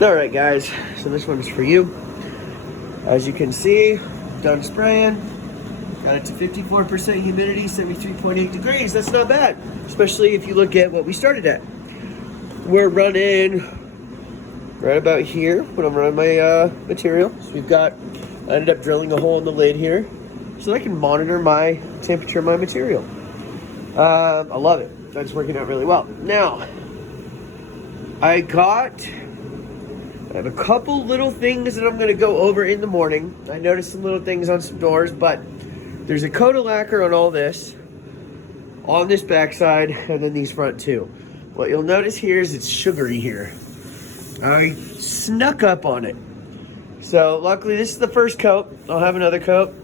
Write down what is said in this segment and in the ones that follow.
All right, guys, so this one's for you. As you can see, done spraying. Got it to 54% humidity, 73.8 degrees. That's not bad, especially if you look at what we started at. We're running right about here when I'm running my material. So I ended up drilling a hole in the lid here so I can monitor my temperature of my material. I love it. That's working out really well. Now, I have a couple little things that I'm going to go over in the morning. I noticed some little things on some doors, but there's a coat of lacquer on all this, on this backside, and then these front two. What you'll notice here is it's sugary here. I snuck up on it. So luckily this is the first coat. I'll have another coat.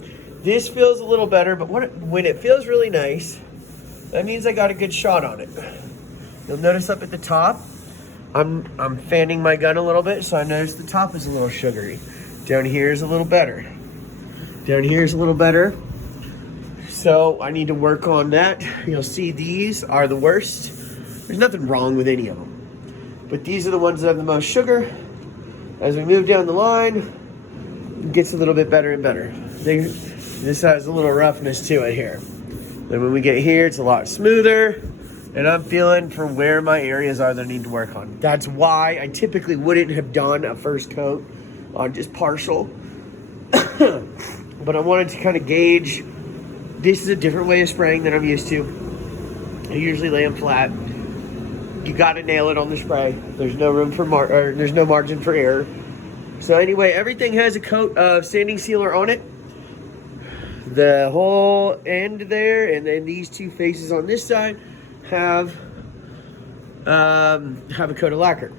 This feels a little better, but when it feels really nice, that means I got a good shot on it. You'll notice up at the top, I'm fanning my gun a little bit, so I noticed the top is a little sugary. Down here is a little better. Down here is a little better. So I need to work on that. You'll see these are the worst. There's nothing wrong with any of them, but these are the ones that have the most sugar. As we move down the line, it gets a little bit better and better. This has a little roughness to it here. Then when we get here, it's a lot smoother. And I'm feeling for where my areas are that I need to work on. That's why I typically wouldn't have done a first coat on just partial. But I wanted to kind of gauge, this is a different way of spraying than I'm used to. I usually lay them flat. You gotta nail it on the spray. There's no room for there's no margin for error. So anyway, everything has a coat of sanding sealer on it. The whole end there, and then these two faces on this side have a coat of lacquer.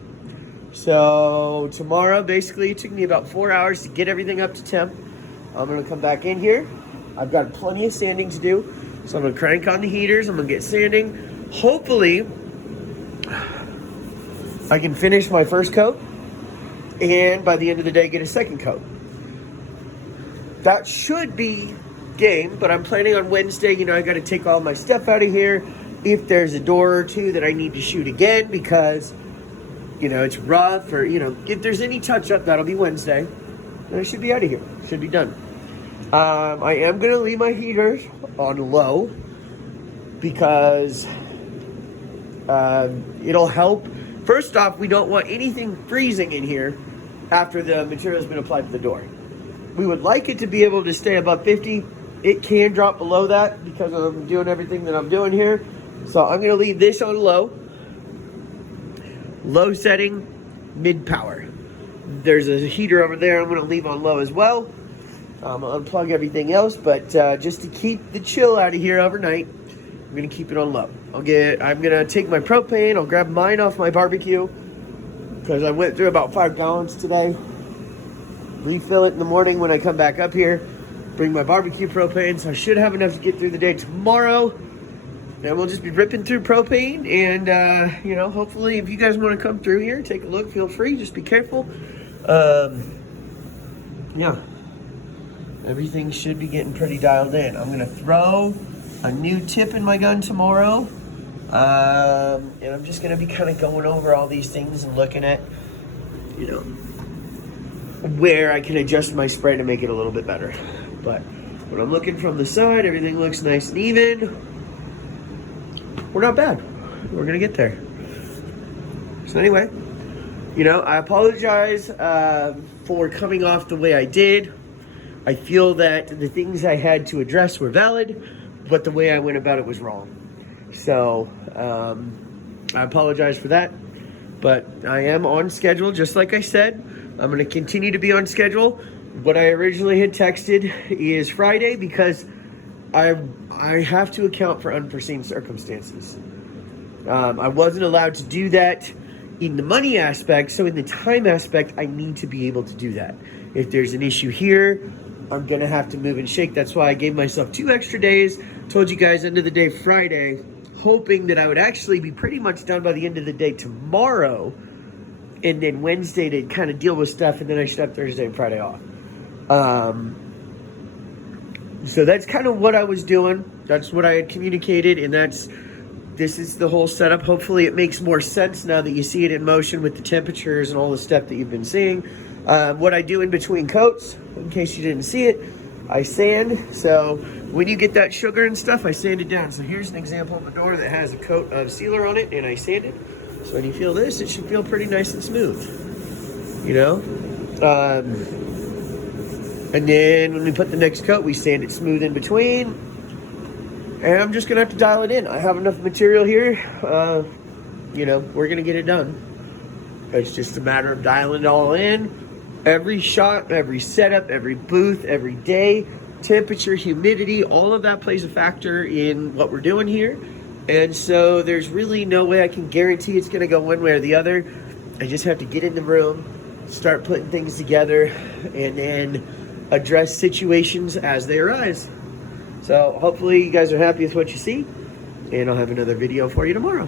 So tomorrow, basically, it took me about 4 hours to get everything up to temp. I'm gonna come back in here. I've got plenty of sanding to do, so I'm gonna crank on the heaters. I'm gonna get sanding. Hopefully, I can finish my first coat, and by the end of the day, get a second coat. That should be game, but I'm planning on Wednesday. I got to take all my stuff out of here. If there's a door or two that I need to shoot again because, it's rough, or, if there's any touch up, that'll be Wednesday. And I should be out of here. Should be done. I am going to leave my heaters on low because it'll help. First off, we don't want anything freezing in here after the material has been applied to the door. We would like it to be able to stay above 50. It can drop below that because I'm doing everything that I'm doing here. So I'm going to leave this on low. Low setting, mid power. There's a heater over there I'm going to leave on low as well. I'll unplug everything else, but just to keep the chill out of here overnight, I'm going to keep it on low. I'm going to take my propane. I'll grab mine off my barbecue because I went through about 5 gallons today. Refill it in the morning when I come back up here. Bring my barbecue propane, so I should have enough to get through the day tomorrow. And we'll just be ripping through propane. And, hopefully if you guys want to come through here, take a look, feel free. Just be careful. Yeah. Everything should be getting pretty dialed in. I'm going to throw a new tip in my gun tomorrow. And I'm just going to be kind of going over all these things and looking at, where I can adjust my spray to make it a little bit better. But when I'm looking from the side, everything looks nice and even. We're not bad. We're gonna get there. So anyway, I apologize for coming off the way I did. I feel that the things I had to address were valid, but the way I went about it was wrong. So I apologize for that, but I am on schedule, just like I said. I'm going to continue to be on schedule. What I originally had texted is Friday because I have to account for unforeseen circumstances. I wasn't allowed to do that in the money aspect, so in the time aspect, I need to be able to do that. If there's an issue here, I'm going to have to move and shake. That's why I gave myself 2 extra days. Told you guys end of the day Friday, hoping that I would actually be pretty much done by the end of the day tomorrow. And then Wednesday to kind of deal with stuff, and then I should have Thursday and Friday off. So that's kind of what I was doing. That's what I had communicated, and that's this is the whole setup. Hopefully it makes more sense now that you see it in motion with the temperatures and all the stuff that you've been seeing. What I do in between coats, in case you didn't see it, I sand. So when you get that sugar and stuff, I sand it down. So here's an example of a door that has a coat of sealer on it, and I sand it. So when you feel this, it should feel pretty nice and smooth, you know? And then when we put the next coat, we sand it smooth in between. And I'm just gonna have to dial it in. I have enough material here. You know, we're gonna get it done. It's just a matter of dialing it all in. Every shot, every setup, every booth, every day, temperature, humidity, all of that plays a factor in what we're doing here. And so there's really no way I can guarantee it's gonna go one way or the other. I just have to get in the room, start putting things together, and then address situations as they arise. So hopefully you guys are happy with what you see, and I'll have another video for you tomorrow.